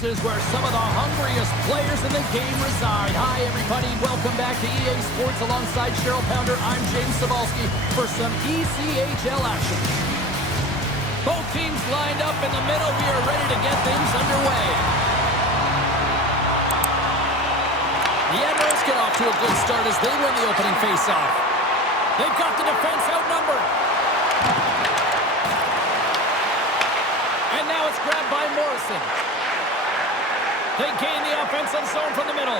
This is where some of the hungriest players in the game reside. Hi, everybody. Welcome back to EA Sports alongside Cheryl Pounder. I'm James Cybulski for some ECHL action. Both teams lined up in the middle. We are ready to get things underway. The Admirals get off to a good start as they win the opening faceoff. They've got the defense outnumbered. And now it's grabbed by Morrison. They gain the offensive zone from the middle.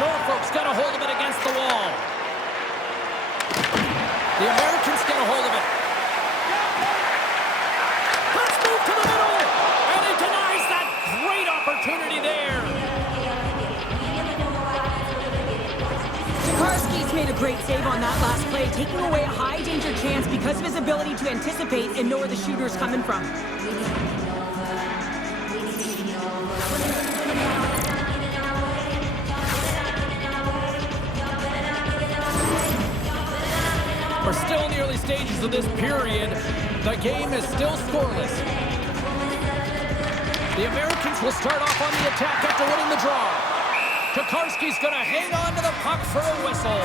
Norfolk's got a hold of it against the wall. The Americans get a hold of it. Let's move to the middle. And he denies that great opportunity there. Tokarski's made a great save on that last play, taking away a high-danger chance because of his ability to anticipate and know where the shooter's coming from. We're still in the early stages of this period. The game is still scoreless. The Americans will start off on the attack after winning the draw. Tokarski's going to hang on to the puck for a whistle.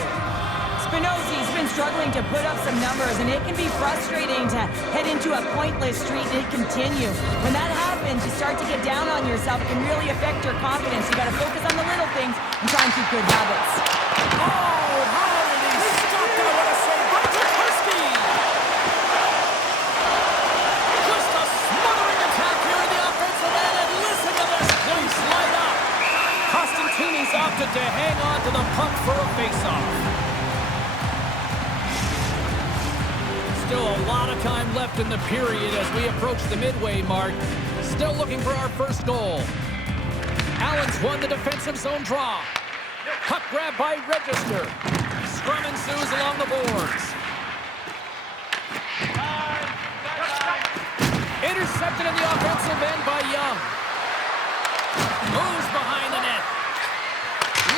Spinozzi's been struggling to put up some numbers, and it can be frustrating to head into a pointless streak and continue. When that happens, you start to get down on yourself. It can really affect your confidence. You got to focus on the little things and try and keep good habits. Oh, how did he stop that? What a save by Tokarski! Just a smothering attack here in the offensive end, and listen to this place light up. Costantini's opted to hang on to the puck for a faceoff. Still a lot of time left in the period as we approach the midway mark. Still looking for our first goal. Allen's won the defensive zone draw. Puck grab by Register. Scrum ensues along the boards. Intercepted in the offensive end by Young. Moves behind the net.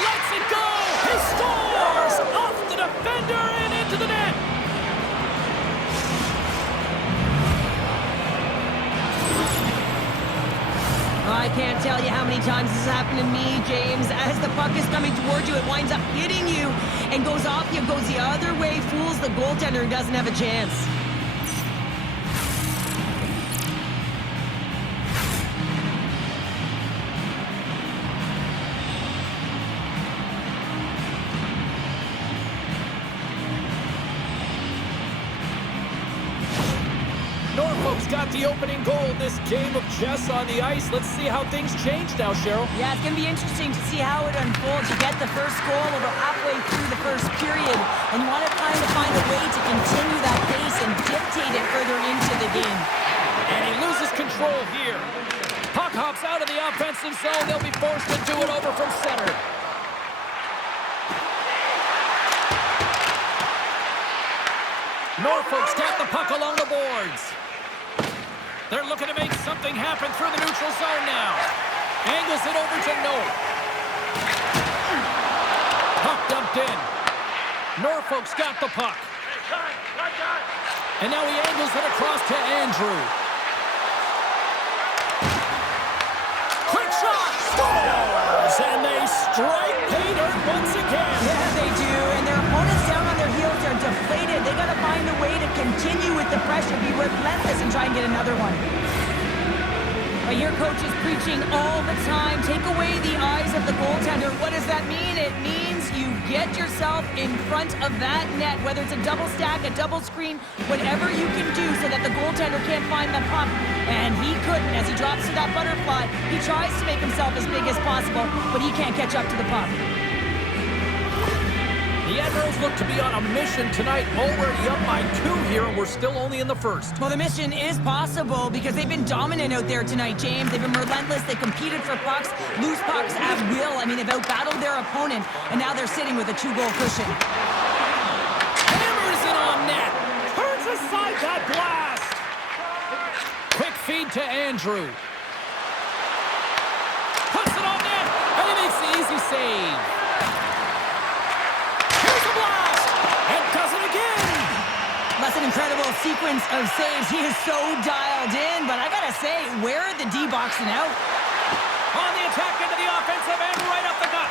Lets it go! He scores! Off the defender and into the net! I can't tell you how many times this has happened to me, James. As the puck is coming towards you, it winds up hitting you and goes off you, goes the other way, fools the goaltender and doesn't have a chance. Norfolk's got the opening goal in this game of chess on the ice. Let's see how things change now, Cheryl. Yeah, it's going to be interesting to see how it unfolds. You get the first goal about halfway through the first period, and you want to kind of find a way to continue that pace and dictate it further into the game. And he loses control here. Puck hops out of the offensive zone. They'll be forced to do it over from center. Norfolk's got the puck along the boards. They're looking to make something happen through the neutral zone now. Angles it over to Nault. Puck dumped in. Norfolk's got the puck. And now he angles it across to Andrew. Quick shot! Scores! And they strike pay dirt once again. Yeah, they do. And their opponents down on their heels are deflated. They got to find a way to continue with the pressure, be relentless, and try and get another one. But your coach is preaching all the time. Take away the eyes of the goaltender. What does that mean? It means you get yourself in front of that net, whether it's a double stack, a double screen, whatever you can do so that the goaltender can't find the puck. And he couldn't. As he drops to that butterfly, he tries to make himself as big as possible, but he can't catch up to the puck. The Admirals look to be on a mission tonight, already up by 2 here, and we're still only in the first. Well, the mission is possible because they've been dominant out there tonight, James. They've been relentless. They competed for pucks, loose pucks at will. I mean, they've outbattled their opponent, and now they're sitting with a 2-goal cushion. Hammers it on net. Turns aside that blast. Quick feed to Andrew. Puts it on net, and he makes the easy save. an incredible sequence of saves. He is so dialed in, but I gotta say, where are the D-boxing out? On the attack into the offensive end, right up the gut.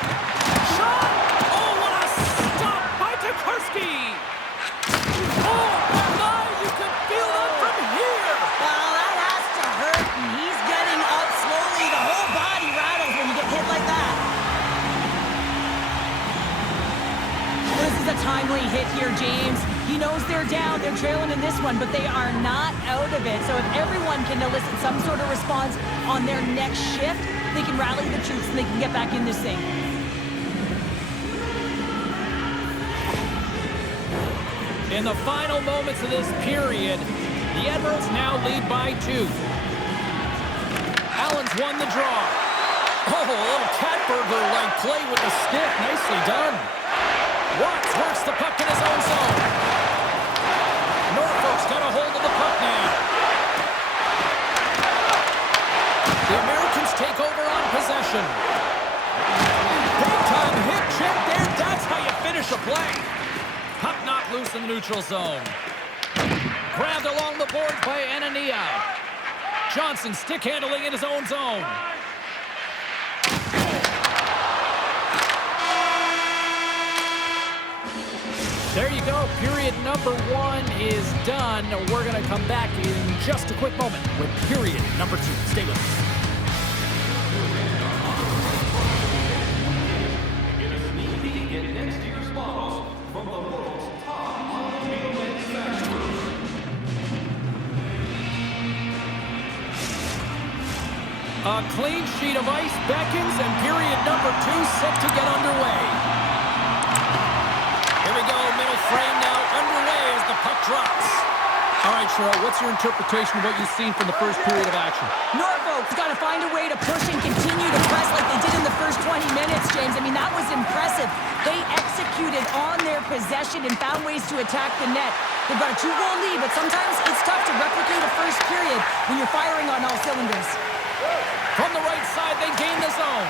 Shot! Oh, what a stop by Tokarski! Oh, my, you can feel that from here! Well, that has to hurt, and he's getting up slowly. The whole body rattles when you get hit like that. This is a timely hit here, James. He knows they're down, they're trailing in this one, but they are not out of it. So if everyone can elicit some sort of response on their next shift, they can rally the troops and they can get back in this thing. In the final moments of this period, the Admirals now lead by 2. Allen's won the draw. Oh, a little cat burglar-like play with the stick. Nicely done. Watts works the puck in his own zone. Norfolk's got a hold of the puck now. The Americans take over on possession. Big-time hit check there. That's how you finish a play. Puck knocked loose in the neutral zone. Grabbed along the boards by Adeniye. Johnson stick handling in his own zone. There you go. Period number 1 is done. We're going to come back in just a quick moment with period number 2. Stay with us. A clean sheet of ice beckons, and period number 2 set to get underway. Here we go, middle frame now underway as the puck drops. All right, Cheryl, what's your interpretation of what you've seen from the first period of action? Norfolk's got to find a way to push and continue to press like they did in the first 20 minutes, James. I mean, that was impressive. They executed on their possession and found ways to attack the net. They've got a 2-goal lead, but sometimes it's tough to replicate a first period when you're firing on all cylinders. From the right side, they gain the zone.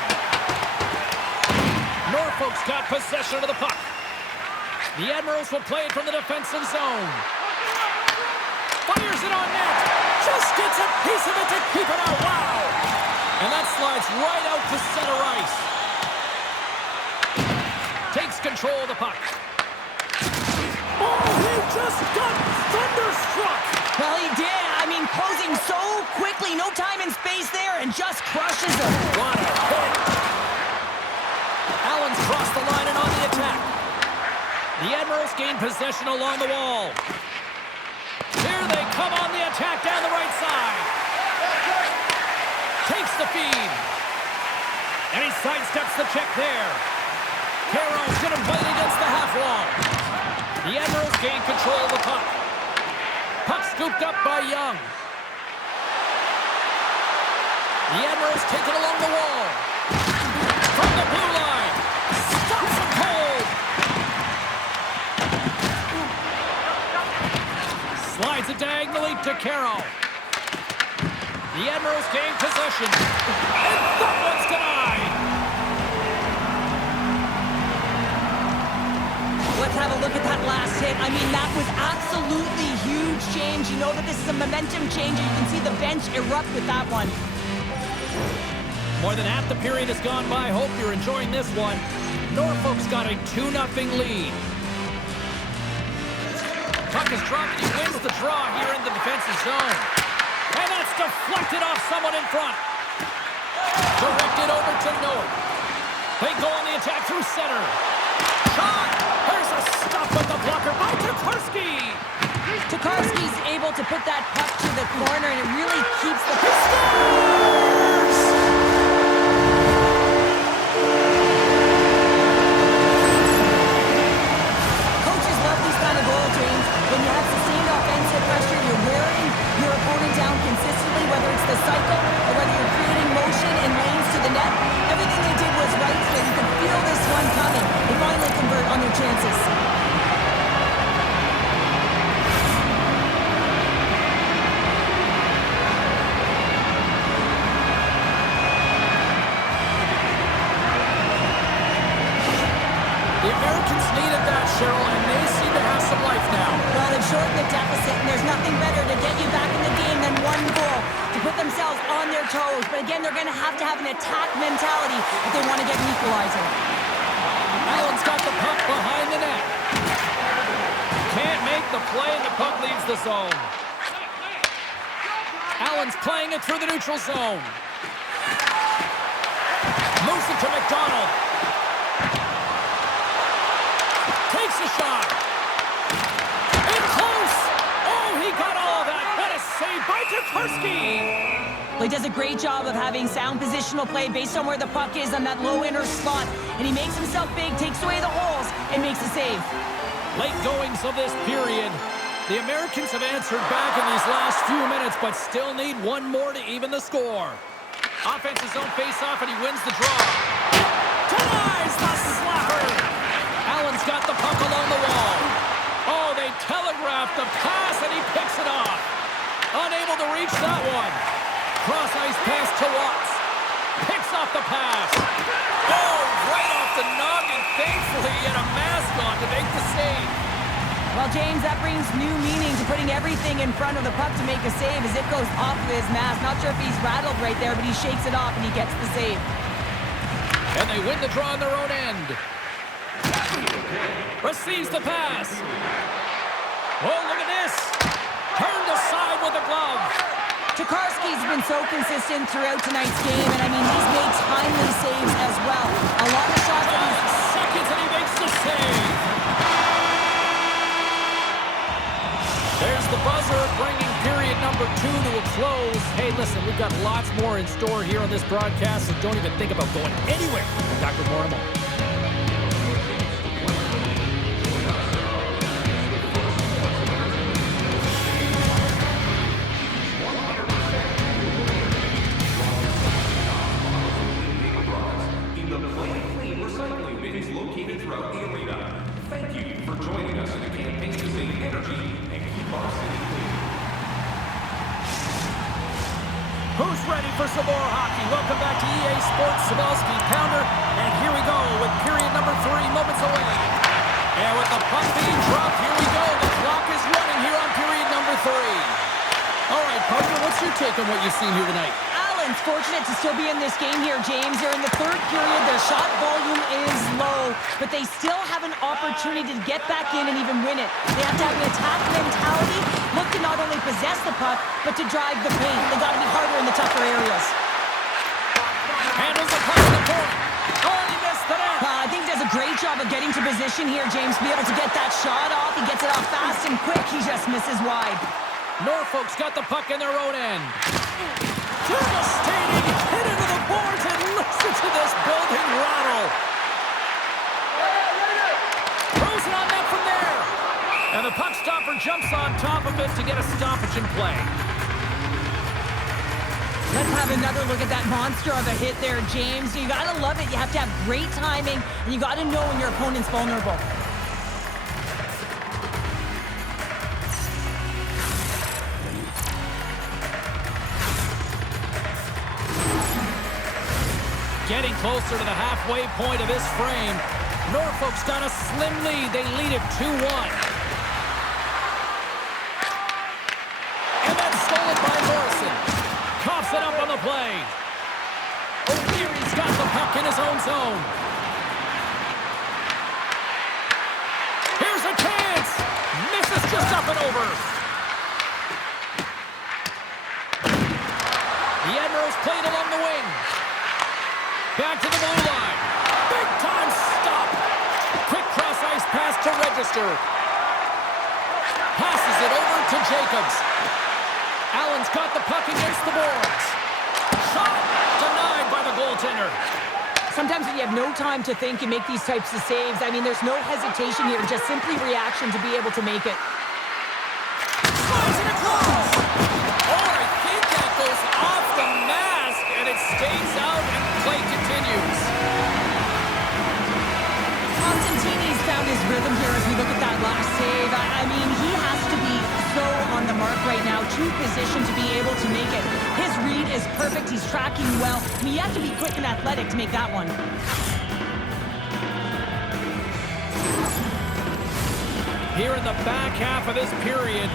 Norfolk's got possession of the puck. The Admirals will play it from the defensive zone. Fires it on net. Just gets a piece of it to keep it out. Wow! And that slides right out to center ice. Takes control of the puck. Oh, he just got thunderstruck! Well, he did. I mean, closing so quickly. No time and space there, and just crushes him. What a hit! Allen's crossed the line and on the attack. The Admirals gain possession along the wall. Here they come on the attack down the right side. Takes the feed. And he sidesteps the check there. Carroll's going to play it against the half wall. The Admirals gain control of the puck. Puck scooped up by Young. The Admirals take it along the wall. From the blue line. Stops it cold. Slides it diagonally to Carroll. The Admirals gain possession. And that one's denied. Let's have a look at that last hit. I mean, that was absolutely huge change. You know that this is a momentum changer. You can see the bench erupt with that one. More than half the period has gone by. Hope you're enjoying this one. Norfolk's got a 2-0 lead. Puck is dropped and he wins the draw here in the defensive zone. And that's deflected off someone in front. Directed over to Nault. They go on the attack through center. Shot! There's a stop with the blocker by Tokarski. Tokarski's able to put that puck to the corner, and it really keeps the... He scores! Coaches love these kind of goals, James. When you have sustained offensive pressure, you're wearing your opponent down consistently, whether it's the cycle or whether you're creating motion and lanes to the net. Everything they did was right here. You can feel this one coming. They finally convert on their chances. The Americans needed that, Cheryl, and they seem to have some life now. Well, the shorten the deficit, and there's nothing better to get you back in the game than one goal to put themselves on their toes. But again, they're going to have an attack mentality if they want to get an equalizer. Allen's got the puck behind the net. Can't make the play, and the puck leaves the zone. Allen's playing it through the neutral zone. Moves it to McDonald. Takes a shot. In close. Oh, he got all of that. What a save by Tokarski. Well, he does a great job of having sound positional play based on where the puck is on that low inner spot. And he makes himself big, takes away the holes, and makes a save. Late goings of this period. The Americans have answered back in these last few minutes, but still need one more to even the score. Offensive zone face-off, and he wins the draw. Denies the slapper. Allen's got the puck along the wall. Oh, they telegraphed the pass, and he picks it off. Unable to reach that one. Cross-ice pass to Watts. Picks off the pass. Oh, right off the noggin. Thankfully, he had a mask on to make the save. Well, James, that brings new meaning to putting everything in front of the puck to make a save as it goes off of his mask. Not sure if he's rattled right there, but he shakes it off and he gets the save. And they win the draw on their own end. Receives the pass. Oh, look at this. Turned aside with a glove. Tokarski's been so consistent throughout tonight's game, and I mean, he's made timely saves as well. A lot of shots that he's... Seconds and he makes the save. There's the buzzer, bringing period number 2 to a close. Hey, listen, we've got lots more in store here on this broadcast, so don't even think about going anywhere. Back with more in a moment. Who's ready for some more hockey? Welcome back to EA Sports Spinozzi Pounder. And here we go with period number 3, moments away. And with the puck being dropped, here we go. The clock is running here on period number 3. All right, partner, what's your take on what you've seen here tonight? Allen's fortunate to still be in this game here, James. They're in the 3rd period. Their shot volume is low, but they still have an opportunity to get back in and even win it. They have to have an attack mentality, look to not only possess the puck, but to drive the paint. They got to be harder in the tougher areas. Handles the puck to the point. Oh, he missed the net. I think he does a great job of getting to position here, James, to be able to get that shot off. He gets it off fast and quick. He just misses wide. Norfolk's got the puck in their own end. Devastating hit into the boards, and listen to this building rattle. Throws it on net from there. And the puck stopper jumps on top of it to get a stoppage in play. Let's have another look at that monster of a hit there, James. You got to love it. You have to have great timing, and you got to know when your opponent's vulnerable. Getting closer to the halfway point of this frame. Norfolk's got a slim lead. They lead it 2-1. And that's stolen by Morrison. Coughs it up on the play. O'Leary's got the puck in his own zone. Here's a chance. Misses just up and over. The Admirals played along the wing. Back to the blue line. Big time stop. Quick cross ice pass to Register. Passes it over to Jacobs. Allen's got the puck against the boards. Shot denied by the goaltender. Sometimes when you have no time to think and make these types of saves, I mean, there's no hesitation here, just simply reaction to be able to make it. Slides it across. Oh, I think that goes off the mask, and it stays out, and play continues. Costantini's found his rhythm here as we look at that last save. I mean, he has to be so on the mark right now, true position to be able to make it. His read is perfect. He's tracking well. I mean, you have to be quick and athletic to make that one. Here in the back half of this period,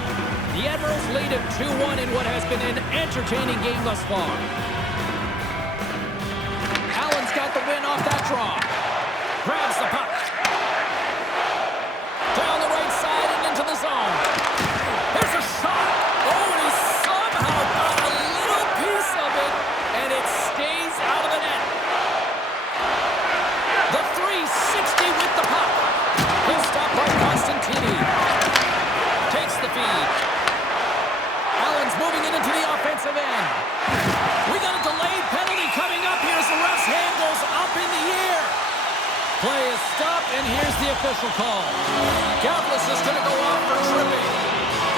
the Admirals lead it 2-1 in what has been an entertaining game thus far. Allen's got the win off that draw. Grabs the puck. Down the right side and into the zone. There's a shot. Oh, and he somehow got a little piece of it, and it stays out of the net. The 360 with the puck. He's stopped by Costantini. Takes the feed. Allen's moving it into the offensive end. We got a delayed penalty coming up here as the ref's hand goes up in the air. Play is stopped, and here's the official call. Gavlis is going to go off for tripping.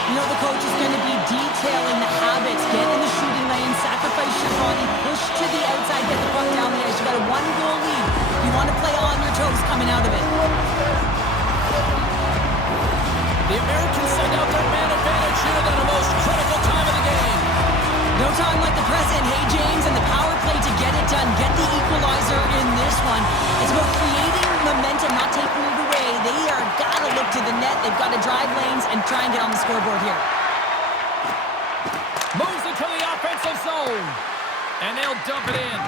You know, the coach is going to be detailing the habits. Get in the shooting lane, sacrifice your body, push to the outside, get the puck down the ice. You got a 1-goal lead. You want to play on your toes coming out of it. The Americans send out their man advantage unit at the most critical time of the game. No time like the present. Hey, James, and the power play to get it done. Get the equalizer in this one. It's about creating momentum, not taking it away. They are got to look to the net. They've got to drive lanes and try and get on the scoreboard here. Moves it to the offensive zone. And they'll dump it in.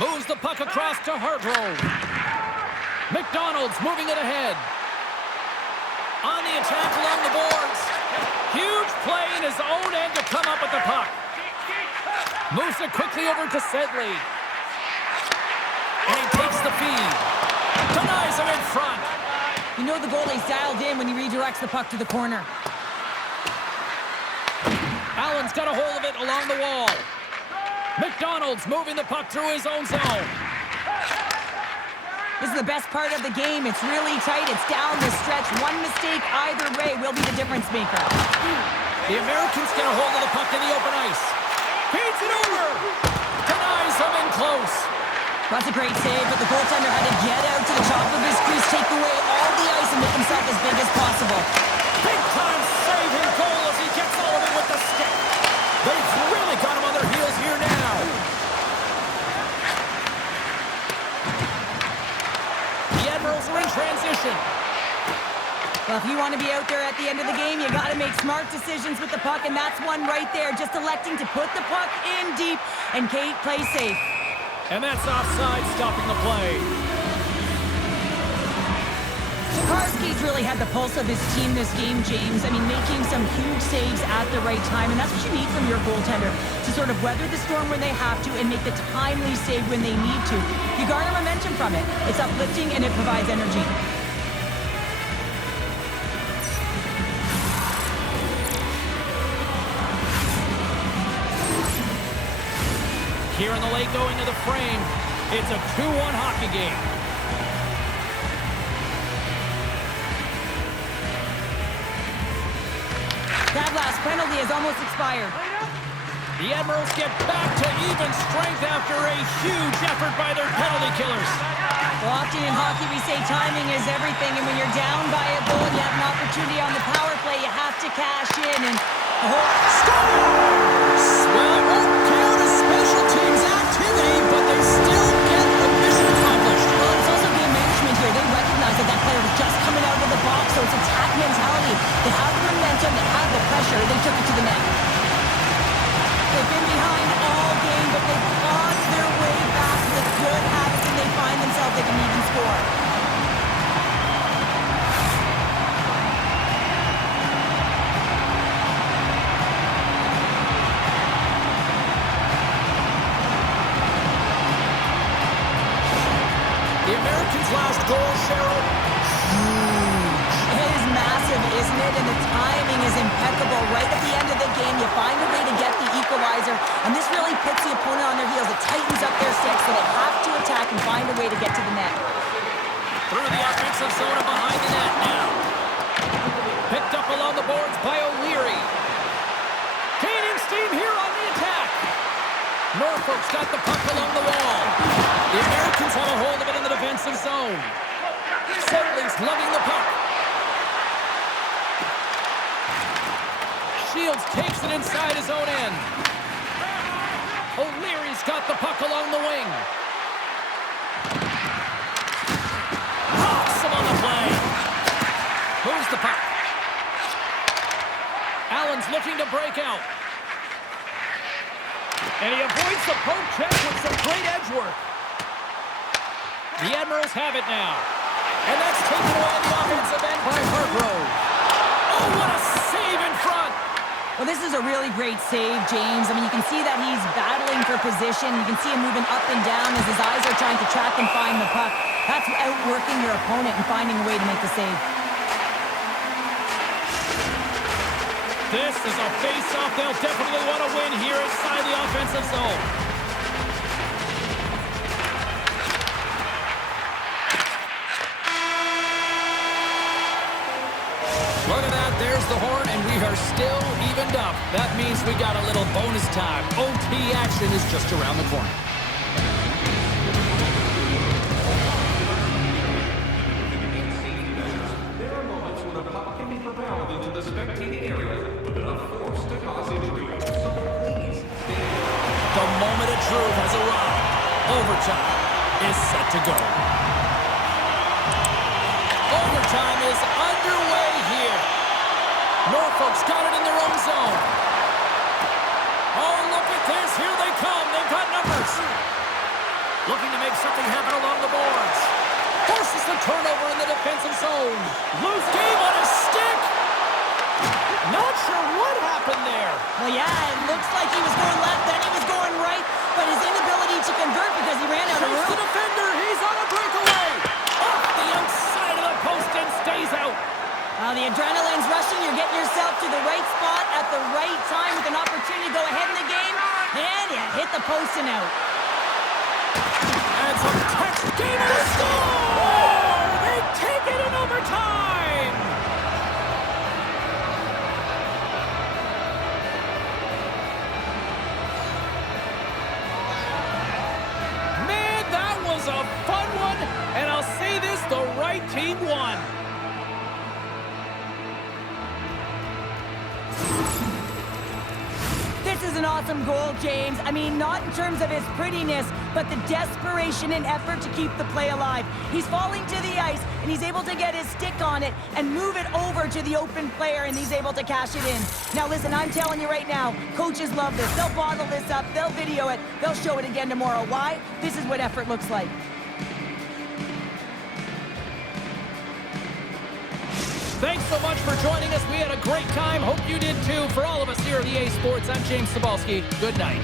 Moves the puck across to Hargrove. McDonald's moving it ahead. On the attack along the boards. Huge play in his own end to come up with the puck. Moves it quickly over to Sedley. And he takes the feed. Denies him in front. You know the goalie's dialed in when he redirects the puck to the corner. Allen's got a hold of it along the wall. McDonald's moving the puck through his own zone. This is the best part of the game. It's really tight. It's down the stretch. One mistake either way will be the difference maker. The Americans get a hold of the puck in the open ice. Feeds it over. Denies him in close. That's a great save, but the goaltender had to get out to the top of his crease, take away all the ice, and make himself as big as possible. Big-time saving goal as he gets all of it with the stick. They've really got him on their heels here now. The Admirals are in transition. Well, if you want to be out there at the end of the game, you got to make smart decisions with the puck, and that's one right there, just electing to put the puck in deep and play safe. And that's offside, stopping the play. Tokarski's really had the pulse of his team this game, James. I mean, making some huge saves at the right time, and that's what you need from your goaltender, to sort of weather the storm when they have to and make the timely save when they need to. You garner momentum from it. It's uplifting, and it provides energy. Here in the late going to the frame, it's a 2-1 hockey game. That last penalty has almost expired. The Admirals get back to even strength after a huge effort by their penalty killers. Well, often in hockey we say timing is everything, and when you're down by a goal and you have an opportunity on the power play, you have to cash in and scores! Well, it won't count as special teams activity, but they still get the mission accomplished. Well, it's also game management here. They recognize that that player was just coming out of the box, so it's attack mentality. They have the momentum, they have the pressure, they took it to the net. They've been behind all game, but they've clawed their way back with good habits, and they find themselves they can even score. The Americans' last goal, Cheryl, huge. It is massive, isn't it? And the timing is impeccable. Right at the end of the game, you find a way to get the equalizer, and this really puts the opponent on their heels. It tightens up their sticks, so they have to attack and find a way to get to the net. Through the offensive zone and behind the net now. Picked up along the boards by O'Leary. Gaining steam here on the attack. Norfolk's got the puck along the wall. The Americans have a hold of it in the defensive zone. Sedley's lugging the puck. Shields takes it inside his own end. O'Leary's got the puck along the wing. Hawks him on the play. Moves the puck. looking to break out. And he avoids the poke check with some great edge work. The Admirals have it now. And that's taken away in the offensive end by Hargrove. Oh, what a save in front. Well, this is a really great save, James. I mean, you can see that he's battling for position. You can see him moving up and down as his eyes are trying to track and find the puck. That's outworking your opponent and finding a way to make the save. This is a face-off they'll definitely want to win here inside the offensive zone. Look at that, there's the horn, and we are still evened up. That means we got a little bonus time. OT action is just around the corner. There are moments when a puck can be propelled into the spectating area with enough force to cause injury. So please stay. The moment of truth has arrived. Overtime is set to go. Overtime is underway here. Norfolk's got it in their own zone. Oh, look at this. Here they come. They've got numbers. Looking to make something happen along the boards. Forces the turnover in the defensive zone. Loose game on his stick. Not sure what happened there. Well, yeah, it looks like he was going left, then he was going right, but his inability to convert because he ran out of Chase the room. defender. He's on a breakaway. Off the outside of the post and stays out. The adrenaline's rushing. You're getting yourself to the right spot at the right time with an opportunity to go ahead in the game, and you hit the post and out. And some text game and a score! They take it in overtime! Man, that was a fun one, and I'll say this, the right team won. This is an awesome goal, James. I mean, not in terms of his prettiness, but the desperation and effort to keep the play alive. He's falling to the ice, and he's able to get his stick on it and move it over to the open player, and he's able to cash it in. Now, listen, I'm telling you right now, coaches love this. They'll bottle this up. They'll video it. They'll show it again tomorrow. Why? This is what effort looks like. Thanks so much for joining us. We had a great time. Hope you did too. For all of us here at EA Sports, I'm James Cebulski. Good night.